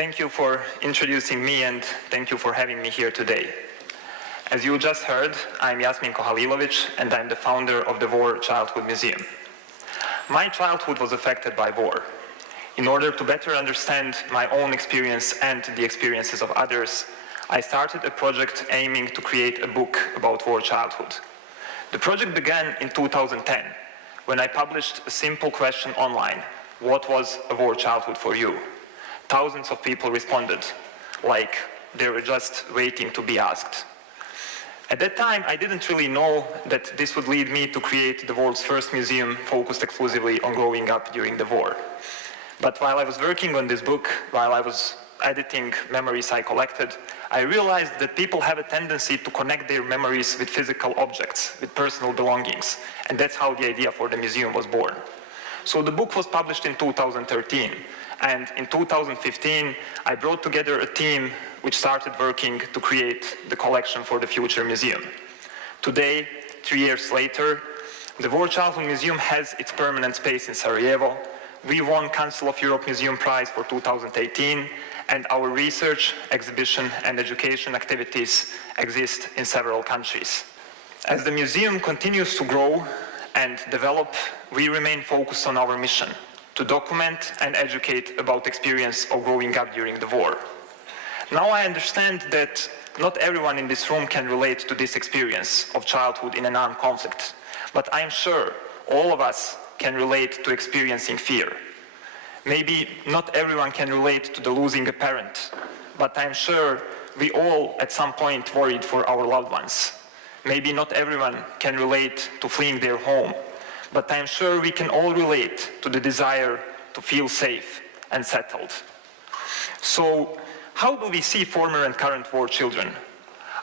Thank you for introducing me and thank you for having me here today. As you just heard, I'm Jasminko Halilovic and I'm the founder of the War Childhood Museum. My childhood was affected by war. In order to better understand my own experience and the experiences of others, I started a project aiming to create a book about war childhood. The project began in 2010, when I published a simple question online: what was a war childhood for you? Thousands of people responded, like they were just waiting to be asked. At that time, I didn't really know that this would lead me to create the world's first museum focused exclusively on growing up during the war. But while I was working on this book, while I was editing memories I collected, I realized that people have a tendency to connect their memories with physical objects, with personal belongings, and that's how the idea for the museum was born. So the book was published in 2013, and in 2015, I brought together a team which started working to create the collection for the future museum. Today, 3 years later, the War Childhood Museum has its permanent space in Sarajevo. We won Council of Europe Museum Prize for 2018, and our research, exhibition, and education activities exist in several countries. As the museum continues to grow and develop, we remain focused on our mission: to document and educate about the experience of growing up during the war. Now I understand that not everyone in this room can relate to this experience of childhood in an armed conflict, but I'm sure all of us can relate to experiencing fear. Maybe not everyone can relate to the losing a parent, but I'm sure we all at some point worried for our loved ones. Maybe not everyone can relate to fleeing their home, but I'm sure we can all relate to the desire to feel safe and settled. So, how do we see former and current war children?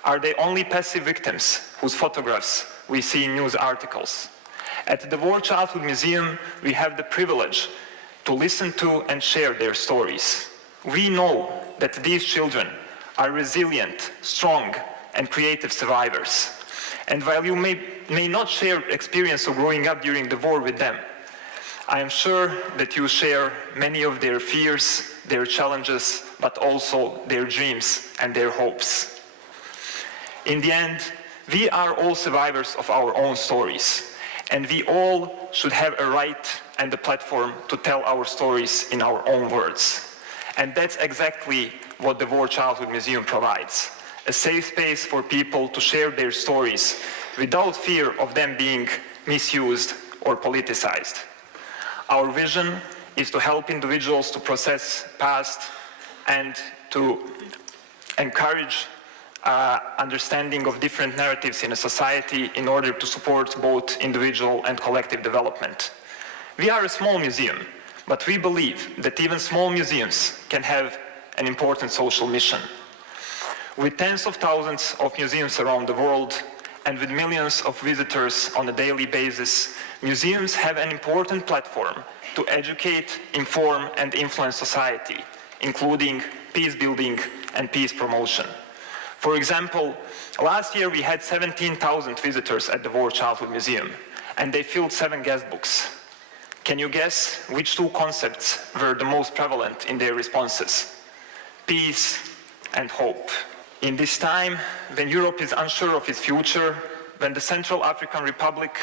Are they only passive victims whose photographs we see in news articles? At the War Childhood Museum, we have the privilege to listen to and share their stories. We know that these children are resilient, strong, and creative survivors. And while you may not share experience of growing up during the war with them, I am sure that you share many of their fears, their challenges, but also their dreams and their hopes. In the end, we are all survivors of our own stories, and we all should have a right and a platform to tell our stories in our own words. And that's exactly what the War Childhood Museum provides: a safe space for people to share their stories without fear of them being misused or politicized. Our vision is to help individuals to process past and to encourage understanding of different narratives in a society in order to support both individual and collective development. We are a small museum, but we believe that even small museums can have an important social mission. With tens of thousands of museums around the world and with millions of visitors on a daily basis, museums have an important platform to educate, inform, and influence society, including peace building and peace promotion. For example, last year we had 17,000 visitors at the War Childhood Museum, and they filled 7 guest books. Can you guess which 2 concepts were the most prevalent in their responses? Peace and hope. In this time, when Europe is unsure of its future, when the Central African Republic,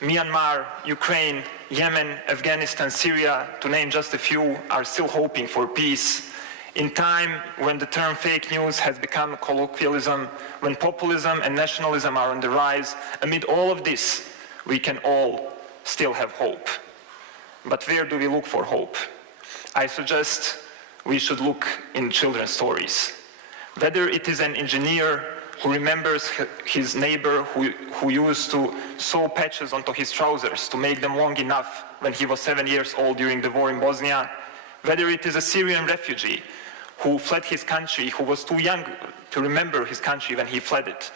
Myanmar, Ukraine, Yemen, Afghanistan, Syria, to name just a few, are still hoping for peace, in time when the term fake news has become a colloquialism, when populism and nationalism are on the rise, amid all of this, we can all still have hope. But where do we look for hope? I suggest we should look in children's stories. Whether it is an engineer who remembers his neighbor who used to sew patches onto his trousers to make them long enough when he was 7 years old during the war in Bosnia, whether it is a Syrian refugee who fled his country, who was too young to remember his country when he fled it,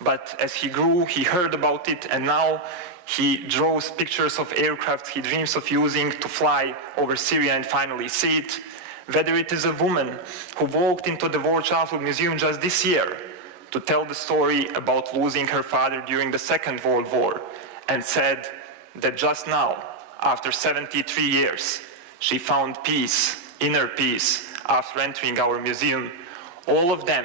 but as he grew, he heard about it, and now he draws pictures of aircraft he dreams of using to fly over Syria and finally see it. Whether it is a woman who walked into the War Childhood Museum just this year to tell the story about losing her father during the Second World War and said that just now, after 73 years, she found peace, inner peace, after entering our museum, all of them,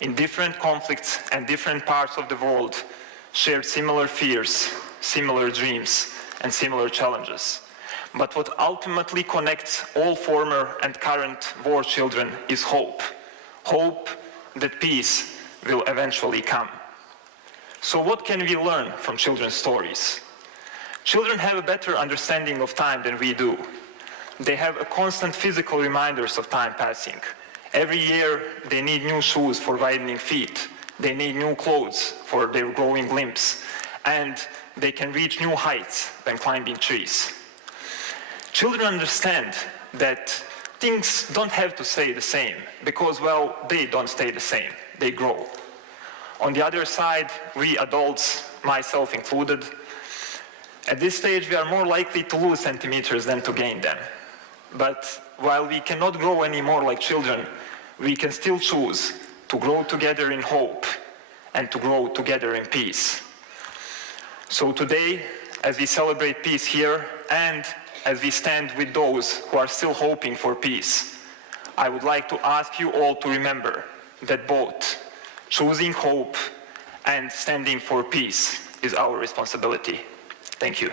in different conflicts and different parts of the world, shared similar fears, similar dreams, and similar challenges. But what ultimately connects all former and current war children is hope. Hope that peace will eventually come. So what can we learn from children's stories? Children have a better understanding of time than we do. They have a constant physical reminders of time passing. Every year, they need new shoes for widening feet. They need new clothes for their growing limbs. And they can reach new heights when climbing trees. Children understand that things don't have to stay the same because, well, they don't stay the same. They grow. On the other side, we adults, myself included, at this stage, we are more likely to lose centimeters than to gain them. But while we cannot grow anymore like children, we can still choose to grow together in hope and to grow together in peace. So today, as we celebrate peace here and as we stand with those who are still hoping for peace, I would like to ask you all to remember that both choosing hope and standing for peace is our responsibility. Thank you.